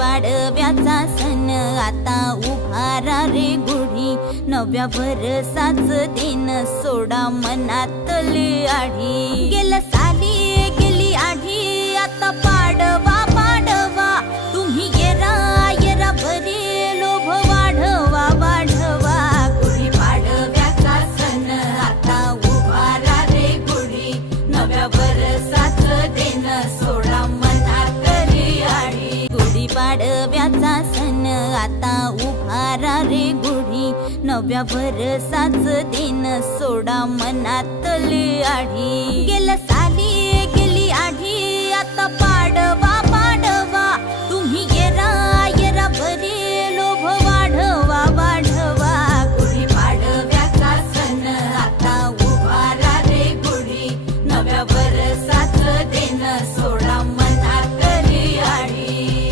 पाडव्याचा सण आता उभारा रे गुढी, नव्या वर्षाच दिन सोडा मनातली आढी. गेलं साली गेली आढी, आता पाडवा पाडवा, तुम्ही येरा येरा भरी लोभ वाढवा वाढवा. गुढी पाडव्याचा सण आता उभारा रे गुढी, नव्या वर्षाच दिन सोडा मनातली आढी. गुढी पाडव्याचा सण आता उभारा रे गुढी, नव्या वर्षाच दिन सोडा मनातली आढी. गेलं